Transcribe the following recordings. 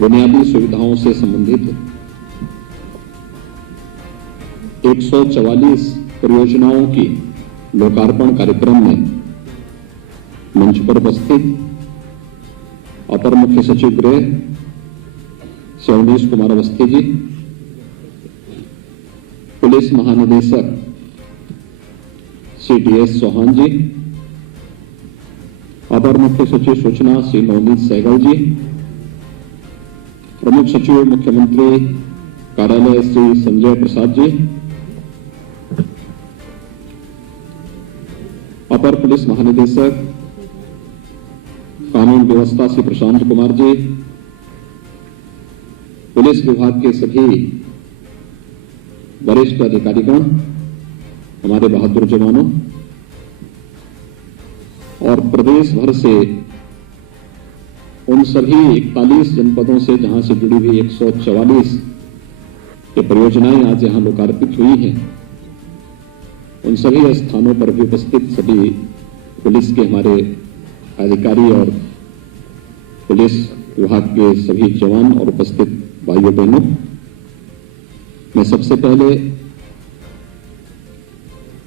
बुनियादी सुविधाओं से संबंधित 144 परियोजनाओं की लोकार्पण कार्यक्रम में मंच पर उपस्थित अपर मुख्य सचिव गृह श्री अवनीश कुमार अवस्थी जी, पुलिस महानिदेशक श्री DS चौहान जी, अपर मुख्य सचिव सूचना श्री नवनीत सहगल जी, प्रमुख सचिव मुख्यमंत्री कार्यालय श्री संजय प्रसाद जी, अपर पुलिस महानिदेशक कानून व्यवस्था श्री प्रशांत कुमार जी, पुलिस विभाग के सभी वरिष्ठ अधिकारीगण, हमारे बहादुर जवानों और प्रदेश भर से उन सभी 41 जनपदों से जहां से जुड़ी हुई 144 ये परियोजनाएं आज यहां लोकार्पित हुई हैं, उन सभी स्थानों पर भी उपस्थित सभी पुलिस के हमारे अधिकारी और पुलिस विभाग के सभी जवान और उपस्थित भाइयों बहनों, मैं सबसे पहले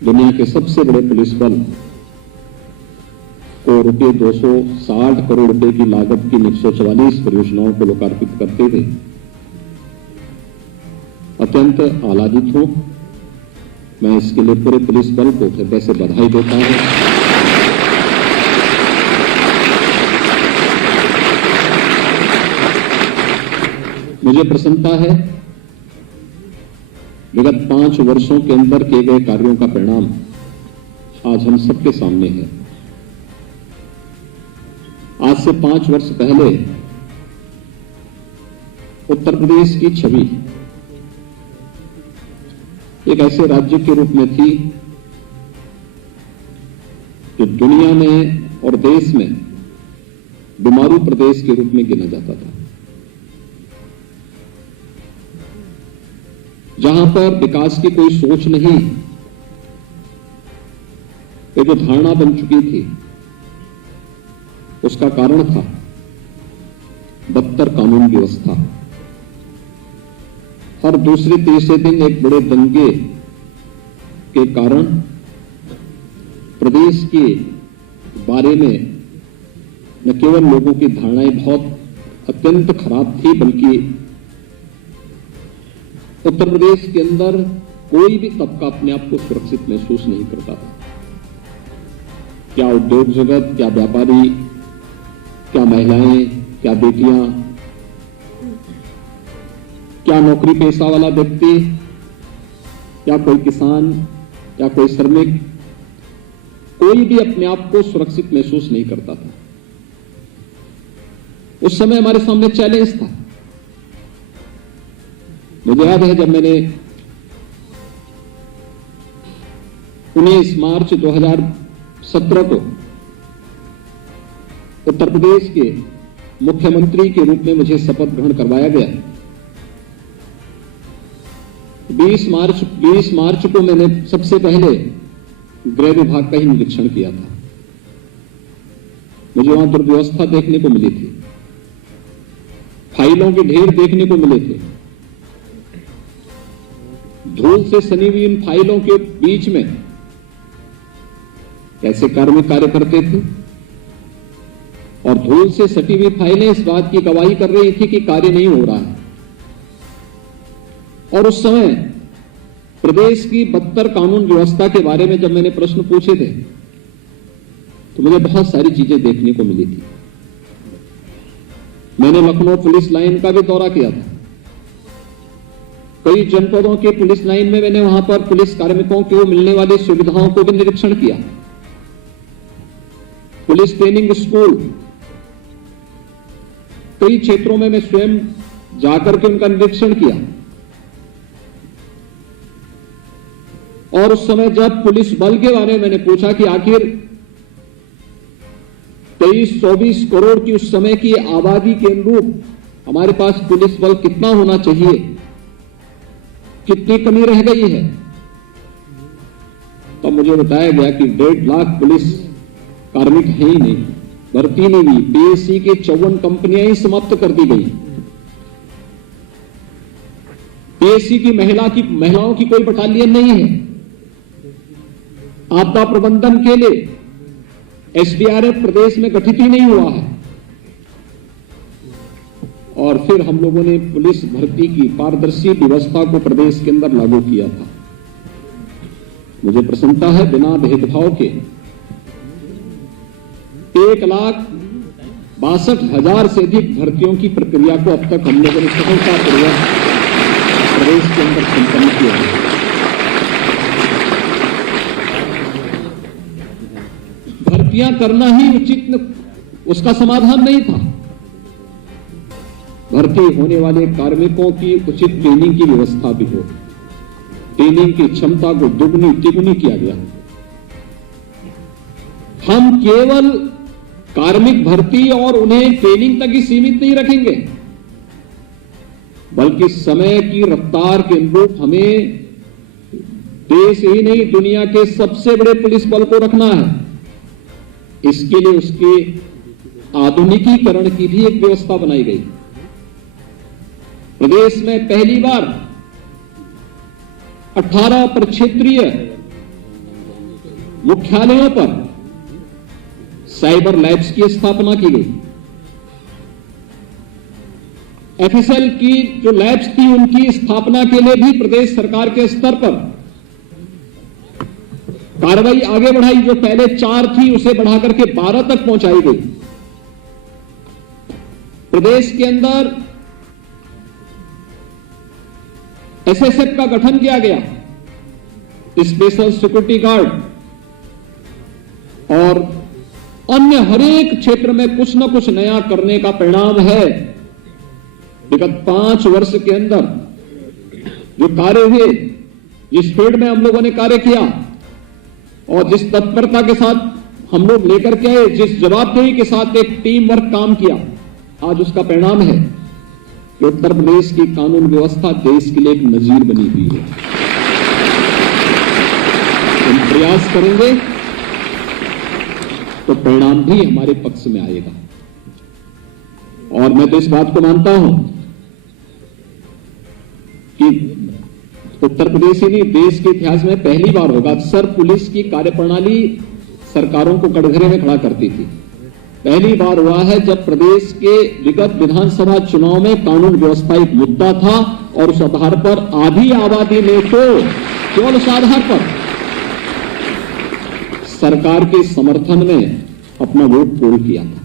दुनिया के सबसे बड़े पुलिस बल को रुपये 260 करोड़ रुपए की लागत की 144 परियोजनाओं को लोकार्पित करते हुए अत्यंत आह्लादित हूं। मैं इसके लिए पूरे पुलिस बल को हृदय से बधाई देता हूं। मुझे प्रसन्नता है विगत 5 वर्षों के अंदर किए गए कार्यों का परिणाम आज हम सबके सामने है। आज से 5 वर्ष पहले उत्तर प्रदेश की छवि एक ऐसे राज्य के रूप में थी जो दुनिया में और देश में बीमारू प्रदेश के रूप में गिना जाता था, जहां पर विकास की कोई सोच नहीं, ये जो धारणा बन चुकी थी उसका कारण था बदतर कानून व्यवस्था। हर दूसरे तीसरे दिन एक बड़े दंगे के कारण प्रदेश के बारे में न केवल लोगों की धारणाएं बहुत अत्यंत खराब थी, बल्कि उत्तर प्रदेश के अंदर कोई भी तबका अपने आप को सुरक्षित महसूस नहीं करता था। क्या उद्योग जगत, क्या व्यापारी, क्या महिलाएं, क्या बेटियां, क्या नौकरी पेशा वाला व्यक्ति, क्या कोई किसान, क्या कोई श्रमिक, कोई भी अपने आप को सुरक्षित महसूस नहीं करता था। उस समय हमारे सामने चैलेंज था। मुझे याद है जब मैंने 19 मार्च 2017 को उत्तर प्रदेश के मुख्यमंत्री के रूप में मुझे शपथ ग्रहण करवाया गया। 20 मार्च को मैंने सबसे पहले गृह विभाग का ही निरीक्षण किया था। मुझे वहां दुर्व्यवस्था देखने को मिली थी, फाइलों के ढेर देखने को मिले थे, धूल से सनी हुई इन फाइलों के बीच में कैसे कार्मिक कार्य करते थे, और धूल से सटी हुई फाइलें इस बात की गवाही कर रही थी कि कार्य नहीं हो रहा है। और उस समय प्रदेश की बदतर कानून व्यवस्था के बारे में जब मैंने प्रश्न पूछे थे तो मुझे बहुत सारी चीजें देखने को मिली थी। मैंने लखनऊ पुलिस लाइन का भी दौरा किया था। कई जनपदों के पुलिस लाइन में मैंने वहां पर पुलिस कार्मिकों को मिलने वाली सुविधाओं को भी निरीक्षण किया। पुलिस ट्रेनिंग स्कूल कई क्षेत्रों में मैं स्वयं जाकर के उनका निरीक्षण किया। और उस समय जब पुलिस बल के बारे में मैंने पूछा कि आखिर 23-24 करोड़ की उस समय की आबादी के अनुरूप हमारे पास पुलिस बल कितना होना चाहिए, कितनी कमी रह गई है, तब मुझे बताया गया कि 1.5 लाख पुलिस कार्मिक है ही नहीं, भर्ती नहीं हुई। PSC की 54 कंपनियां ही समाप्त कर दी गई। पीएससी की महिलाओं की कोई बटालियन नहीं है। आपदा प्रबंधन के लिए एसडीआरएफ प्रदेश में गठित ही नहीं हुआ है। और फिर हम लोगों ने पुलिस भर्ती की पारदर्शी व्यवस्था को प्रदेश के अंदर लागू किया था। मुझे प्रसन्नता है, बिना भेदभाव के 1,62,000 से अधिक भर्तियों की प्रक्रिया को अब तक हम लोगों ने सफलतापूर्वक प्रदेश के अंदर संपन्न किया है। भर्तियां करना ही उचित उसका समाधान नहीं था। भर्ती होने वाले कार्मिकों की उचित ट्रेनिंग की व्यवस्था भी हो। ट्रेनिंग की क्षमता को दुगनी तिगुनी किया गया। हम केवल कार्मिक भर्ती और उन्हें ट्रेनिंग तक ही सीमित नहीं रखेंगे, बल्कि समय की रफ्तार के अनुरूप हमें देश ही नहीं दुनिया के सबसे बड़े पुलिस बल को रखना है। इसके लिए उसके आधुनिकीकरण की भी एक व्यवस्था बनाई गई। प्रदेश में पहली बार 18 प्रक्षेत्रीय मुख्यालयों पर साइबर लैब्स की स्थापना की गई। एफएसएल की जो लैब्स थी उनकी स्थापना के लिए भी प्रदेश सरकार के स्तर पर कार्रवाई आगे बढ़ाई। जो पहले 4 थी उसे बढ़ाकर के 12 तक पहुंचाई गई। प्रदेश के अंदर एसएसएफ का गठन किया गया, स्पेशल सिक्योरिटी गार्ड, और अन्य हर एक क्षेत्र में कुछ न कुछ नया करने का परिणाम है। विगत 5 वर्ष के अंदर जो कार्य हुए, जिस फील्ड में हम लोगों ने कार्य किया और जिस तत्परता के साथ हम लोग लेकर के आए, जिस जवाबदेही के साथ एक टीम वर्क काम किया, आज उसका परिणाम है कि उत्तर प्रदेश की कानून व्यवस्था देश के लिए एक नजीर बनी हुई है। हम प्रयास करेंगे तो परिणाम भी हमारे पक्ष में आएगा। और मैं तो इस बात को मानता हूं कि उत्तर प्रदेश ही नहीं देश के इतिहास में पहली बार होगा। अक्सर पुलिस की कार्यप्रणाली सरकारों को कटघरे में खड़ा करती थी। पहली बार हुआ है जब प्रदेश के विगत विधानसभा चुनाव में कानून व्यवस्था एक मुद्दा था और उस आधार पर आधी आबादी ने तो केवल उस आधार पर सरकार के समर्थन में अपना वोट पोल किया था।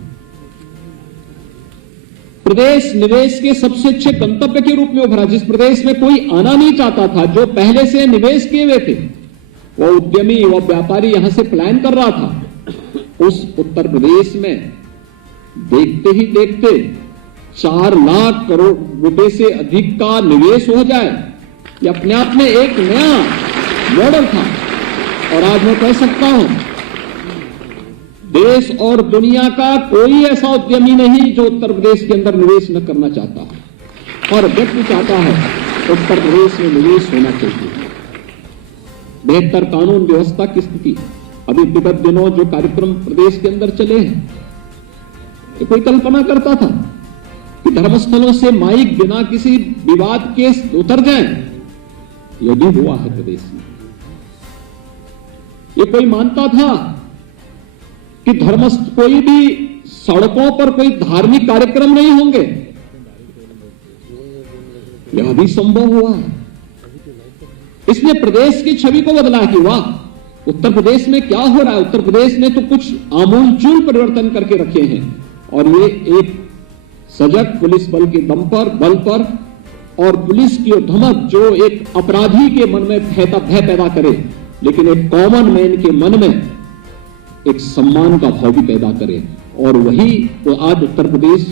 प्रदेश निवेश के सबसे अच्छे गंतव्य के रूप में उभरा। जिस प्रदेश में कोई आना नहीं चाहता था, जो पहले से निवेश किए हुए थे, वो उद्यमी व व्यापारी यहां से पलायन कर रहा था, उस उत्तर प्रदेश में देखते ही देखते 4 लाख करोड़ रुपए से अधिक का निवेश हो जाए, ये अपने आप में एक नया मॉडल था। और आज मैं कह सकता हूं, देश और दुनिया का कोई ऐसा उद्यमी नहीं जो उत्तर प्रदेश के अंदर निवेश न करना चाहता है। और व्यक्ति चाहता है उत्तर प्रदेश में निवेश होना चाहिए। बेहतर कानून व्यवस्था की स्थिति, अभी विगत दिनों जो कार्यक्रम प्रदेश के अंदर चले हैं, कोई कल्पना करता था कि धर्मस्थलों से माइक बिना किसी विवाद के उतर जाएं? यह भी हुआ है प्रदेश में। ये कोई मानता था कि धर्मस्थ कोई भी सड़कों पर कोई धार्मिक कार्यक्रम नहीं होंगे? यह भी संभव हुआ है। इसने प्रदेश की छवि को बदला कि वाह, उत्तर प्रदेश में क्या हो रहा है। उत्तर प्रदेश ने तो कुछ आमूलचूल परिवर्तन करके रखे हैं। और ये एक सजग पुलिस बल के दम पर, बल पर, और पुलिस की धमक जो एक अपराधी के मन में भय पैदा करे, लेकिन एक कॉमन मैन के मन में एक सम्मान का भाव भी पैदा करे। और वही तो आज उत्तर प्रदेश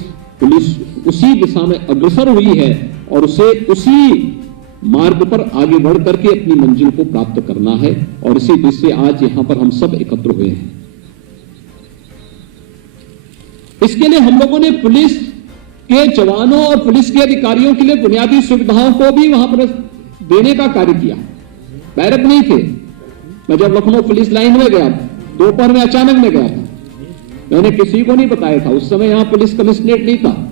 पुलिस उसी दिशा में अग्रसर हुई है और उसे उसी मार्ग पर आगे बढ़ करके अपनी मंजिल को प्राप्त करना है। और इसी दृष्टि से आज यहां पर हम सब एकत्र हुए हैं। इसके लिए हम लोगों ने पुलिस के जवानों और पुलिस के अधिकारियों के लिए बुनियादी सुविधाओं को भी वहां पर देने का कार्य किया। बैरक नहीं थे। मैं जब लखनऊ पुलिस लाइन में गया, दोपहर में अचानक में गया था, मैंने किसी को नहीं बताया था। उस समय यहां पुलिस कमिश्नरेट नहीं था,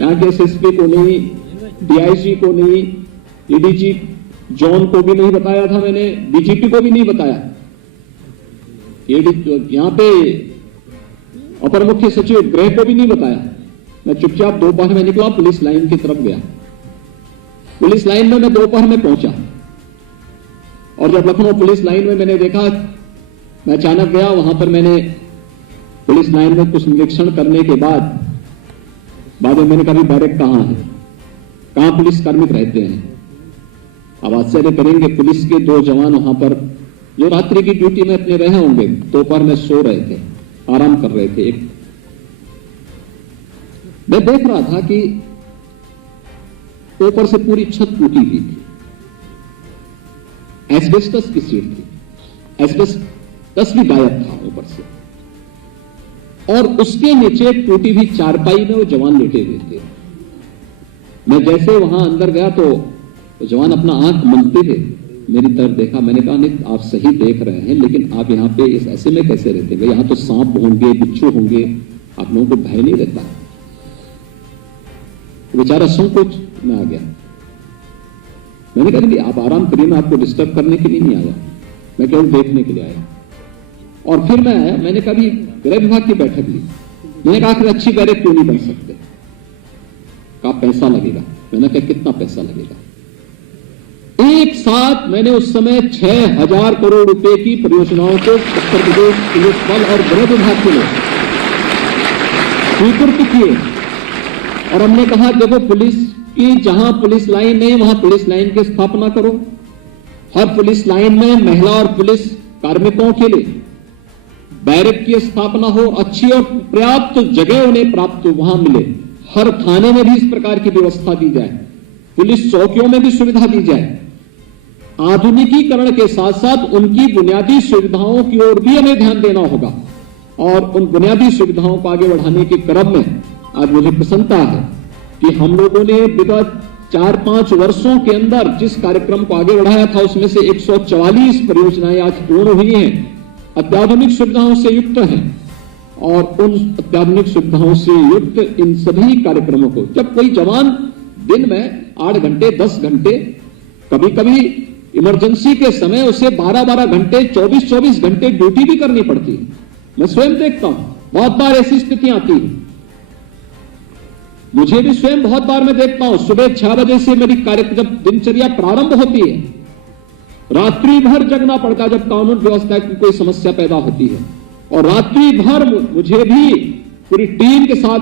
यहां के एसएसपी को नहीं, डीआईजी को नहीं, एडीजी जॉन को भी नहीं बताया था मैंने, डीजीपी को भी नहीं बताया, यहां पे अपर मुख्य सचिव गृह को भी नहीं बताया। मैं चुपचाप दोपहर में निकला, पुलिस लाइन की तरफ गया। पुलिस लाइन में मैं दोपहर में पहुंचा और जब लखनऊ पुलिस लाइन में मैंने देखा, मैं अचानक गया वहां पर। मैंने पुलिस लाइन में कुछ निरीक्षण करने के बाद में मैंने कहा बैरक कहां है, कहां पुलिस कार्मिक रहते हैं। अब आश्चर्य करेंगे, पुलिस के 2 जवान वहां पर जो रात्रि की ड्यूटी में अपने रहे होंगे, दोपहर में सो रहे थे, आराम कर रहे थे। मैं देख रहा था कि ऊपर से पूरी छत टूटी हुई थी, एस्बेस्टस की सीट थी, एस्बेस्टस भी गायब था ऊपर से, और उसके नीचे टूटी हुई चारपाई में वो जवान लेटे हुए थे। मैं जैसे वहां अंदर गया तो जवान अपना आंख मलते थे, मेरी तरफ देखा। मैंने कहा नहीं, आप सही देख रहे हैं, लेकिन आप यहां पे इस ऐसे में कैसे रहते हैं? यहां तो सांप होंगे, बिच्छू होंगे, आप लोगों को भय नहीं रहता? बेचारा संकोच में आ गया। मैंने कहा नहीं, आप आराम करिए, मैं आपको डिस्टर्ब करने के लिए नहीं आया, मैं केवल देखने के लिए आया। और फिर मैं आया, मैंने कहा गृह विभाग की बैठक ली। मैंने कहा कि अच्छी बैरक क्यों नहीं बन सकते? कहा पैसा लगेगा। मैंने कहा कितना पैसा लगेगा? एक साथ मैंने उस समय 6,000 करोड़ रुपए की परियोजनाओं को उत्तर प्रदेश पुलिस बल और गृह विभाग के लोग स्वीकृत किए। और हमने कहा देखो, पुलिस की जहां पुलिस लाइन नहीं वहां पुलिस लाइन की स्थापना करो। हर पुलिस लाइन में महिला और पुलिस कार्मिकों के लिए बैरक की स्थापना हो, अच्छी और पर्याप्त जगह उन्हें प्राप्त वहां मिले। हर थाने में भी इस प्रकार की व्यवस्था दी जाए, पुलिस चौकियों में भी सुविधा दी जाए। आधुनिकीकरण के साथ साथ उनकी बुनियादी सुविधाओं की ओर भी हमें ध्यान देना होगा, और उन बुनियादी सुविधाओं को आगे बढ़ाने के क्रम में आज मुझे प्रसन्नता है कि हम लोगों ने विगत 4-5 वर्षों के अंदर जिस कार्यक्रम को आगे बढ़ाया था, उसमें से 144 परियोजनाएं आज पूर्ण हुई हैं, अत्याधुनिक सुविधाओं से युक्त हैं। और उन अत्याधुनिक सुविधाओं से युक्त इन सभी कार्यक्रमों को जब कोई जवान दिन में 8 घंटे 10 घंटे, कभी कभी इमरजेंसी के समय उसे 12-12 घंटे 24-24 घंटे ड्यूटी भी करनी पड़ती है। मैं स्वयं देखता हूं, बहुत बार ऐसी स्थितियां आती है। मुझे भी स्वयं बहुत बार मैं देखता हूं, सुबह 6 बजे से मेरी जब दिनचर्या प्रारंभ होती है, रात्रि भर जगना पड़ता है जब कानून व्यवस्था की कोई समस्या पैदा होती है। और रात्रि भर मुझे भी पूरी टीम के साथ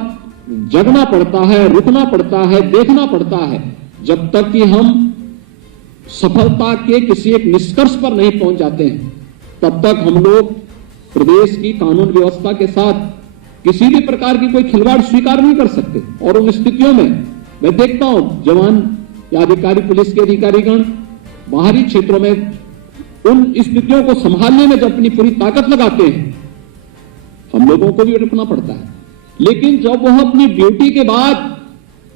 जगना पड़ता है, रुकना पड़ता है, देखना पड़ता है, जब तक कि हम सफलता के किसी एक निष्कर्ष पर नहीं पहुंच जाते हैं, तब तक हम लोग प्रदेश की कानून व्यवस्था के साथ किसी भी प्रकार की कोई खिलवाड़ स्वीकार नहीं कर सकते। और उन स्थितियों में मैं देखता हूं जवान या अधिकारी, पुलिस के अधिकारीगण बाहरी क्षेत्रों में उन स्थितियों को संभालने में जब अपनी पूरी ताकत लगाते हैं, हम लोगों को भी रुकना पड़ता है। लेकिन जब वह अपनी ड्यूटी के बाद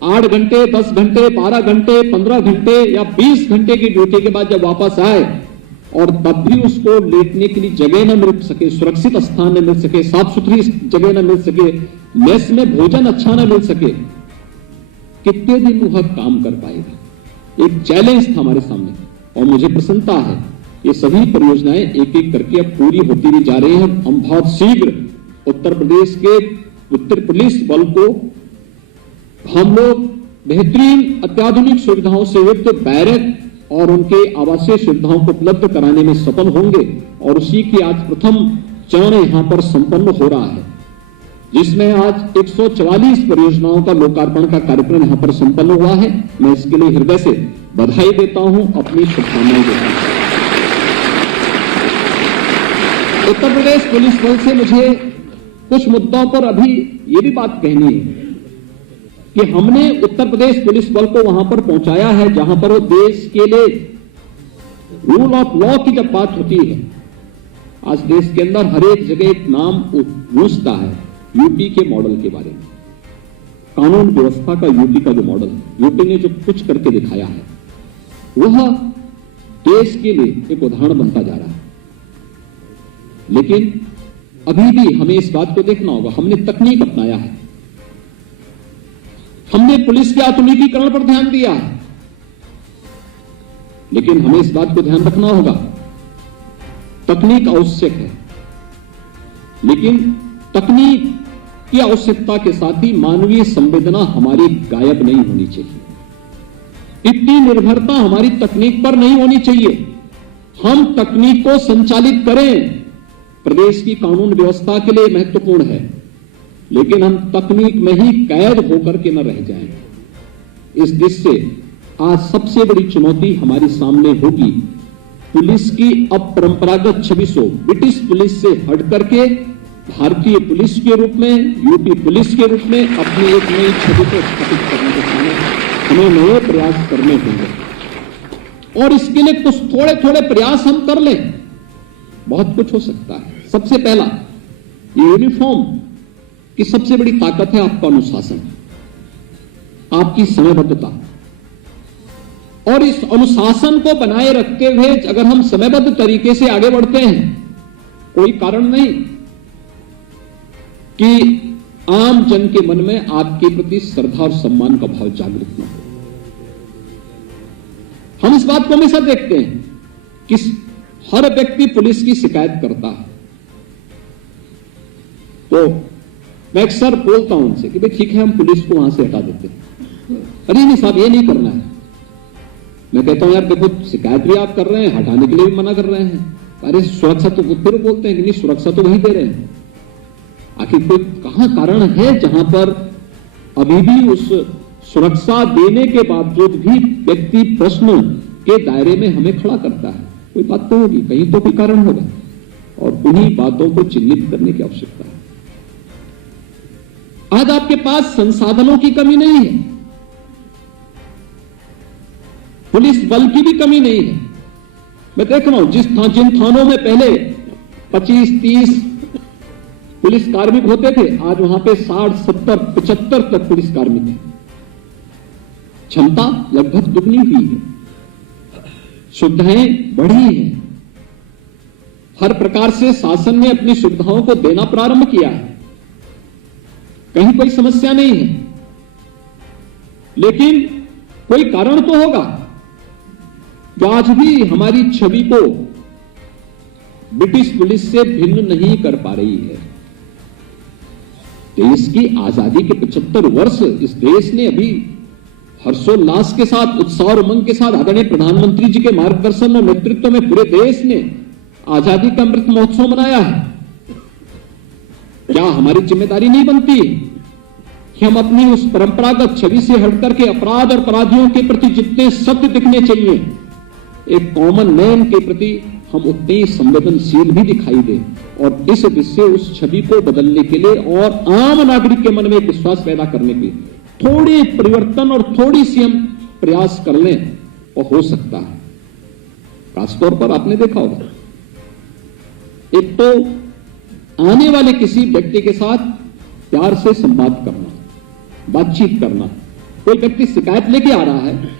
8 घंटे 10 घंटे 12 घंटे 15 घंटे या 20 घंटे की ड्यूटी के बाद जब वापस आए और तब भी उसको लेटने के लिए जगह न मिल सके, सुरक्षित स्थान न मिल सके, साफ सुथरी जगह न मिल सके, मेस में भोजन अच्छा न मिल सके, कितने दिन वह काम कर पाएगा? एक चैलेंज था हमारे सामने। और मुझे प्रसन्नता है ये सभी परियोजनाएं एक एक करके अब पूरी होती भी जा रही हैं। हम बहुत शीघ्र उत्तर प्रदेश के उत्तर पुलिस बल को हम लोग बेहतरीन अत्याधुनिक सुविधाओं से युक्त बैरक और उनके आवासीय सुविधाओं को उपलब्ध कराने में सफल होंगे। और उसी की आज प्रथम चरण यहां पर संपन्न हो रहा है, जिसमें आज 144 परियोजनाओं का लोकार्पण का कार्यक्रम यहां पर संपन्न हुआ है। मैं इसके लिए हृदय से बधाई देता हूं, अपनी शुभकामनाएं देता हूं। उत्तर प्रदेश पुलिस बल से मुझे कुछ मुद्दों पर अभी ये भी बात कहनी है कि हमने उत्तर प्रदेश पुलिस बल को वहां पर पहुंचाया है जहां पर वो देश के लिए रूल ऑफ लॉ की जब बात होती है, आज देश के अंदर हर एक जगह एक नाम गूंजता है यूपी के मॉडल के बारे में। कानून व्यवस्था का यूपी का जो मॉडल है, यूपी ने जो कुछ करके दिखाया है, वह देश के लिए एक उदाहरण बनता जा रहा है। लेकिन अभी भी हमें इस बात को देखना होगा, हमने तकनीक अपनाया है, हमने पुलिस के आधुनिकीकरण पर ध्यान दिया है, लेकिन हमें इस बात को ध्यान रखना होगा, तकनीक आवश्यक है, लेकिन तकनीक की आवश्यकता के साथ ही मानवीय संवेदना हमारी गायब नहीं होनी चाहिए। इतनी निर्भरता हमारी तकनीक पर नहीं होनी चाहिए। हम तकनीक को संचालित करें, प्रदेश की कानून व्यवस्था के लिए महत्वपूर्ण है, लेकिन हम तकनीक में ही कैद होकर के न रह जाएं। इस दृष्टि से आज सबसे बड़ी चुनौती हमारे सामने होगी पुलिस की अपरंपरागत छवि को ब्रिटिश पुलिस से हट करके भारतीय पुलिस के रूप में, यूपी पुलिस के रूप में अपनी एक नई छवि को स्थापित करने के सामने हमें नए प्रयास करने होंगे। और इसके लिए कुछ थोड़े थोड़े प्रयास हम कर लें, बहुत कुछ हो सकता है। सबसे पहला, ये यूनिफॉर्म की सबसे बड़ी ताकत है आपका अनुशासन, आपकी समयबद्धता। और इस अनुशासन को बनाए रखते हुए अगर हम समयबद्ध तरीके से आगे बढ़ते हैं, कोई कारण नहीं कि आम जन के मन में आपके प्रति श्रद्धा और सम्मान का भाव जागृत न हो। हम इस बात को हमेशा देखते हैं कि हर व्यक्ति पुलिस की शिकायत करता है, तो मैं अक्सर बोलता हूं उनसे कि भाई ठीक है, हम पुलिस को वहां से हटा देते हैं। अरे नहीं साहब, ये नहीं करना है। मैं कहता हूं यार देखो, शिकायत भी आप कर रहे हैं, हटाने के लिए भी मना कर रहे हैं। अरे सुरक्षा तो फिर बोलते हैं कि नहीं, सुरक्षा तो वही दे रहे हैं। आखिर कोई कहां कारण है जहां पर अभी भी उस सुरक्षा देने के बावजूद भी व्यक्ति प्रश्न के दायरे में हमें खड़ा करता है? कोई बात तो होगी, कहीं तो कोई कारण होगा, और उन्हीं बातों को चिन्हित करने की आवश्यकता है। आज आपके पास संसाधनों की कमी नहीं है, पुलिस बल की भी कमी नहीं है। मैं देख रहा हूं जिन थानों में पहले 25-30 पुलिस कार्मिक होते थे, आज वहां पे 60, 70, 75 तक पुलिस कार्मिक है। क्षमता लगभग दुगनी हुई है, सुविधाएं बढ़ी हैं, हर प्रकार से शासन ने अपनी सुविधाओं को देना प्रारंभ किया है, कहीं कोई समस्या नहीं है। लेकिन कोई कारण तो होगा जो आज भी हमारी छवि को ब्रिटिश पुलिस से भिन्न नहीं कर पा रही है। देश की आजादी के 75 वर्ष इस देश ने अभी हर्षोल्लास के साथ, उत्साह और उमंग के साथ आदरणीय प्रधानमंत्री जी के मार्गदर्शन और नेतृत्व में पूरे देश ने आजादी का अमृत महोत्सव मनाया है। क्या हमारी जिम्मेदारी नहीं बनती कि हम अपनी उस परंपरागत छवि से हटकर के अपराध और अपराधियों के प्रति जितने सत्य दिखने चाहिए, एक कॉमन मैन के प्रति हम उतने ही संवेदनशील भी दिखाई दें, और इस दिशा उस छवि को बदलने के लिए और आम नागरिक के मन में एक विश्वास पैदा करने के लिए थोड़ी परिवर्तन और थोड़ी सी हम प्रयास कर लें, और हो सकता है। खासतौर पर आपने देखा होगा, एक तो आने वाले किसी व्यक्ति के साथ प्यार से संवाद करना, बातचीत करना। कोई व्यक्ति शिकायत लेके आ रहा है,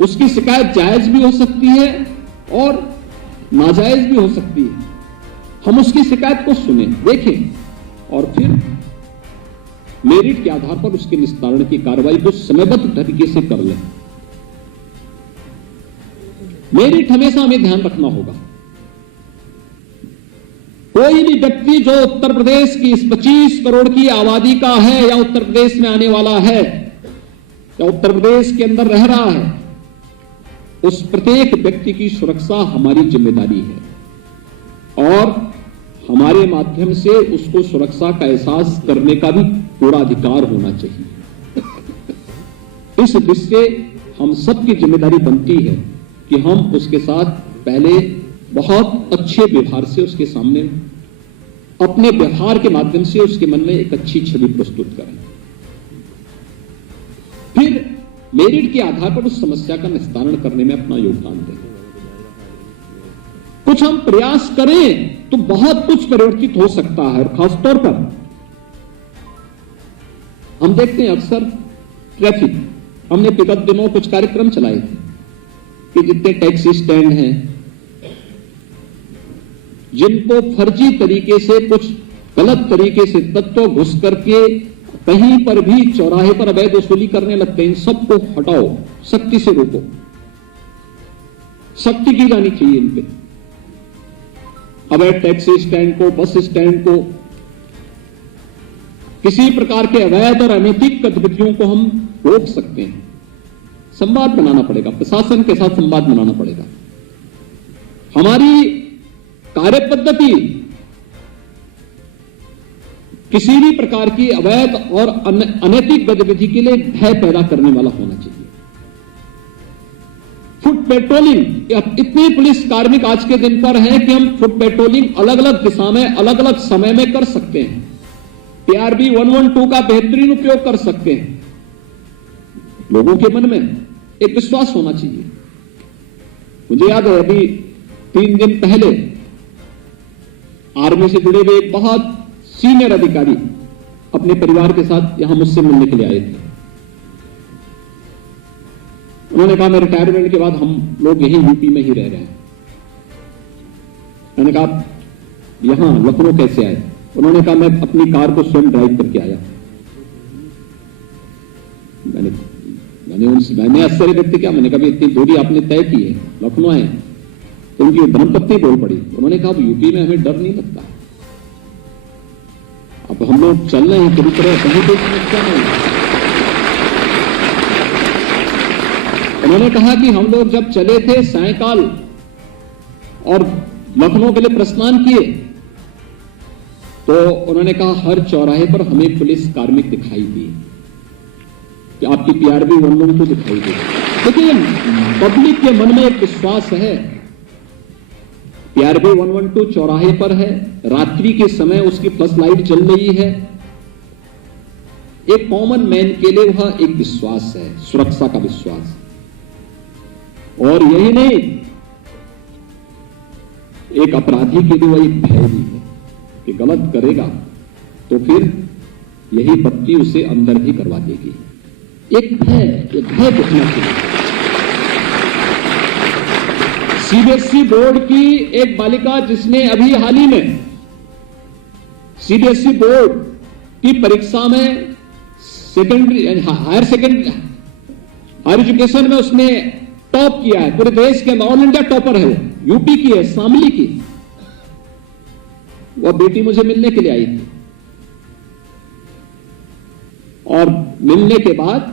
उसकी शिकायत जायज भी हो सकती है और नाजायज भी हो सकती है। हम उसकी शिकायत को सुने, देखें, और फिर मेरिट के आधार पर उसके निस्तारण की कार्रवाई को समयबद्ध तरीके से कर लें। मेरिट हमेशा हमें ध्यान रखना होगा। कोई भी व्यक्ति जो उत्तर प्रदेश की इस 25 करोड़ की आबादी का है, या उत्तर प्रदेश में आने वाला है, या उत्तर प्रदेश के अंदर रह रहा है, उस प्रत्येक व्यक्ति की सुरक्षा हमारी जिम्मेदारी है, और हमारे माध्यम से उसको सुरक्षा का एहसास करने का भी पूरा अधिकार होना चाहिए। इस दृष्टि से हम सबकी जिम्मेदारी बनती है कि हम उसके साथ पहले बहुत अच्छे व्यवहार से उसके सामने, अपने व्यवहार के माध्यम से उसके मन में एक अच्छी छवि प्रस्तुत करें। फिर मेरिट के आधार पर उस समस्या का निस्तारण करने में अपना योगदान दें। कुछ हम प्रयास करें तो बहुत कुछ परिवर्तित हो सकता है। और खासतौर पर हम देखते हैं अक्सर ट्रैफिक, हमने विगत दिनों कुछ कार्यक्रम चलाए थे कि जितने टैक्सी स्टैंड हैं, जिनको फर्जी तरीके से, कुछ गलत तरीके से तत्व घुस करके कहीं पर भी चौराहे पर अवैध वसूली करने लगते हैं, इन सबको हटाओ, सख्ती से रोको। सख्ती की जानी चाहिए इन पे। अवैध टैक्सी स्टैंड को, बस स्टैंड को, किसी प्रकार के अवैध और अनैतिक गतिविधियों को हम रोक सकते हैं। संवाद बनाना पड़ेगा, प्रशासन के साथ संवाद बनाना पड़ेगा। हमारी कार्य पद्धति किसी भी प्रकार की अवैध और अनैतिक गतिविधि के लिए भय पैदा करने वाला होना चाहिए। फुट पेट्रोलिंग, इतने पुलिस कार्मिक आज के दिन पर हैं कि हम फुट पेट्रोलिंग अलग अलग दिशा में, अलग अलग समय में कर सकते हैं। PRB 112 का बेहतरीन उपयोग कर सकते हैं। लोगों के मन में एक विश्वास होना चाहिए। मुझे याद है अभी 3 दिन पहले आर्मी से जुड़े हुए एक बहुत सीनियर अधिकारी अपने परिवार के साथ यहां मुझसे मिलने के लिए आए थे। उन्होंने कहा मैं रिटायरमेंट के बाद हम लोग यहीं यूपी में ही रह रहे हैं। मैंने कहा यहां लखनऊ कैसे आए? उन्होंने कहा मैं अपनी कार को स्वयं ड्राइव करके आया। मैंने आश्चर्य व्यक्त किया। मैंने कहा इतनी दूरी आपने तय की है, लखनऊ आए? तो उनकी धर्मपत्नी बोल पड़ी। उन्होंने कहा यूपी में हमें डर नहीं लगता, अब हम लोग चल रहे हैं पूरी तरह, कहीं कोई समस्या नहीं। उन्होंने कहा कि हम लोग जब चले थे सायंकाल और लखनऊ के लिए प्रस्थान किए तो उन्होंने कहा हर चौराहे पर हमें पुलिस कार्मिक दिखाई दी, कि आपकी PRB 112 दिखाई दी। देखिए पब्लिक के मन में एक विश्वास है। PRB 112 चौराहे पर है, रात्रि के समय उसकी फ्लश लाइट जल रही है। एक कॉमन मैन के लिए वह एक विश्वास है, सुरक्षा का विश्वास। और यही नहीं, एक अपराधी के लिए वह एक भय भी है कि गलत करेगा तो फिर यही बत्ती उसे अंदर भी करवा देगी। एक भय दिखना चाहिए। CBSE बोर्ड की एक बालिका जिसने अभी हाल ही में CBSE बोर्ड की परीक्षा में सेकेंडरी हायर एजुकेशन में उसने टॉप किया है, पूरे देश के ऑल इंडिया टॉपर है, यूपी की है, शामली की। वह बेटी मुझे मिलने के लिए आई थी और मिलने के बाद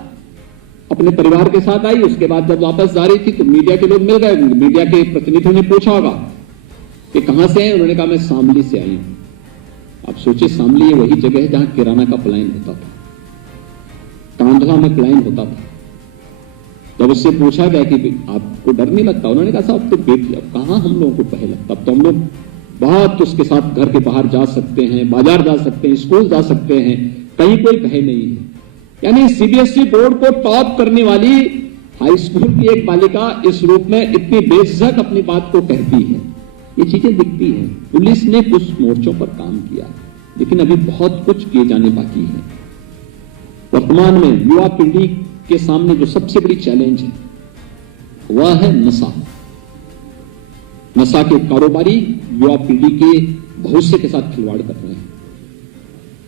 अपने परिवार के साथ आई। उसके बाद जब वापस जा रही थी तो मीडिया के लोग मिल गए। मीडिया के प्रतिनिधियों ने पूछा होगा कि कहां से आए? उन्होंने कहा मैं शामली से आई हूं। आप सोचिए, शामली वही जगह है जहां किराना का पलायन होता था, कांधला में पलायन होता था। जब उससे पूछा गया कि आपको डर नहीं लगता, उन्होंने कहा साहब तो बेटी, अब कहां हम लोगों को भय लगता, अब तो हम लोग बहुत उसके साथ घर के बाहर जा सकते हैं, बाजार जा सकते हैं, स्कूल जा सकते हैं, कहीं कोई भय नहीं है। यानी CBSE बोर्ड को टॉप करने वाली हाई स्कूल की एक बालिका इस रूप में इतनी बेझिझक अपनी बात को कहती है। ये चीजें दिखती हैं। पुलिस ने कुछ मोर्चों पर काम किया, लेकिन अभी बहुत कुछ किए जाने बाकी है। वर्तमान में युवा पीढ़ी के सामने जो सबसे बड़ी चैलेंज है वह है नशा। नशा के कारोबारी युवा पीढ़ी के भविष्य के साथ खिलवाड़ कर रहे हैं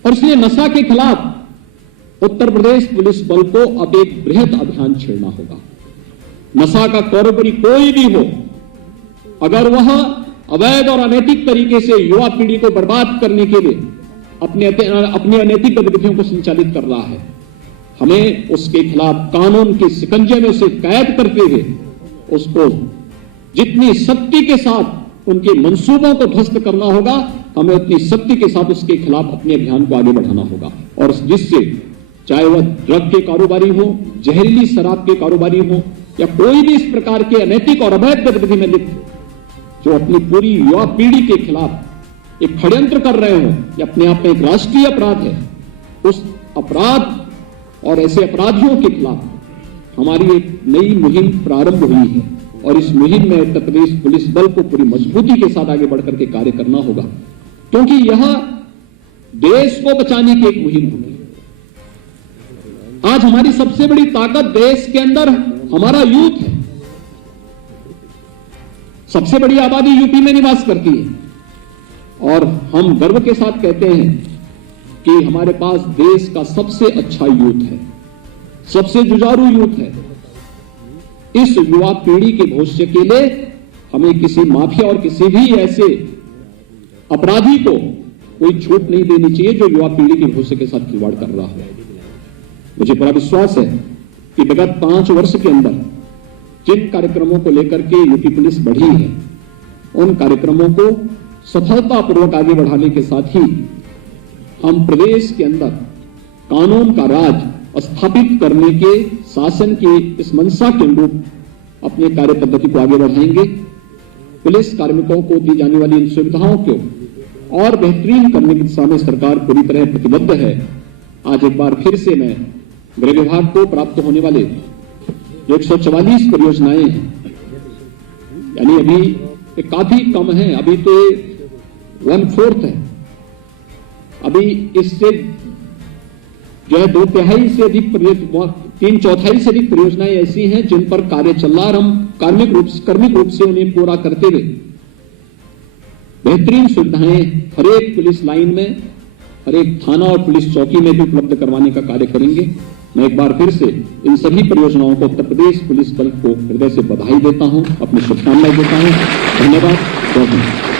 और इसलिए नशा के खिलाफ उत्तर प्रदेश पुलिस बल को अब एक बृहद अभियान छेड़ना होगा। नशा का कारोबारी कोई भी हो, अगर वह अवैध और अनैतिक तरीके से युवा पीढ़ी को बर्बाद करने के लिए अपनी अनैतिक गतिविधियों को संचालित कर रहा है, हमें उसके खिलाफ कानून के शिकंजे में उसे कैद करते हुए उसको जितनी सख्ती के साथ उनके मंसूबों को ध्वस्त करना होगा, हमें उतनी सख्ती के साथ उसके खिलाफ अपने अभियान को आगे बढ़ाना होगा। और जिससे चाहे वह ड्रग के कारोबारी हो, जहरीली शराब के कारोबारी हो, या कोई भी इस प्रकार के अनैतिक और अवैध गतिविधि में लिप्त जो अपनी पूरी युवा पीढ़ी के खिलाफ एक षड्यंत्र कर रहे हो, यह अपने आप में एक राष्ट्रीय अपराध है। उस अपराध और ऐसे अपराधियों के खिलाफ हमारी एक नई मुहिम प्रारंभ हुई है और इस मुहिम में उत्तर प्रदेश पुलिस बल को पूरी मजबूती के साथ आगे बढ़कर के कार्य करना होगा, क्योंकि यह देश को बचाने की एक मुहिम होगी। आज हमारी सबसे बड़ी ताकत देश के अंदर हमारा यूथ है। सबसे बड़ी आबादी यूपी में निवास करती है और हम गर्व के साथ कहते हैं कि हमारे पास देश का सबसे अच्छा यूथ है, सबसे जुझारू यूथ है। इस युवा पीढ़ी के भविष्य के लिए हमें किसी माफिया और किसी भी ऐसे अपराधी को कोई छूट नहीं देनी चाहिए जो युवा पीढ़ी के भविष्य के साथ खिलवाड़ कर रहा है। मुझे पूरा विश्वास है कि विगत 5 वर्ष के अंदर जिन कार्यक्रमों को लेकर के यूपी पुलिस बढ़ी है, उन कार्यक्रमों को सफलतापूर्वक आगे बढ़ाने के साथ ही हम प्रदेश के अंदर कानून का राज स्थापित करने के शासन की इस मंशा के अनुरूप अपने कार्य पद्धति को आगे बढ़ाएंगे। पुलिस कार्मिकों को दी जाने वाली इन सुविधाओं को और बेहतरीन करने की दिशा में सरकार पूरी तरह प्रतिबद्ध है। आज एक बार फिर से मैं गृह विभाग को प्राप्त होने वाले 144 परियोजनाएं हैं, यानी अभी ये काफी कम है, अभी तो 1/4 है। अभी इससे जो है 2/3 से अधिक 3/4 से अधिक परियोजनाएं ऐसी हैं जिन पर कार्य चल रहा है। हम कर्मिक रूप से उन्हें पूरा करते हुए बेहतरीन सुविधाएं हर एक पुलिस लाइन में, हर एक थाना और पुलिस चौकी में भी उपलब्ध करवाने का कार्य करेंगे। मैं एक बार फिर से इन सभी परियोजनाओं को उत्तर प्रदेश पुलिस बल को हृदय से बधाई देता हूं, अपनी शुभकामनाएं देता हूं। धन्यवाद। जय हिंद।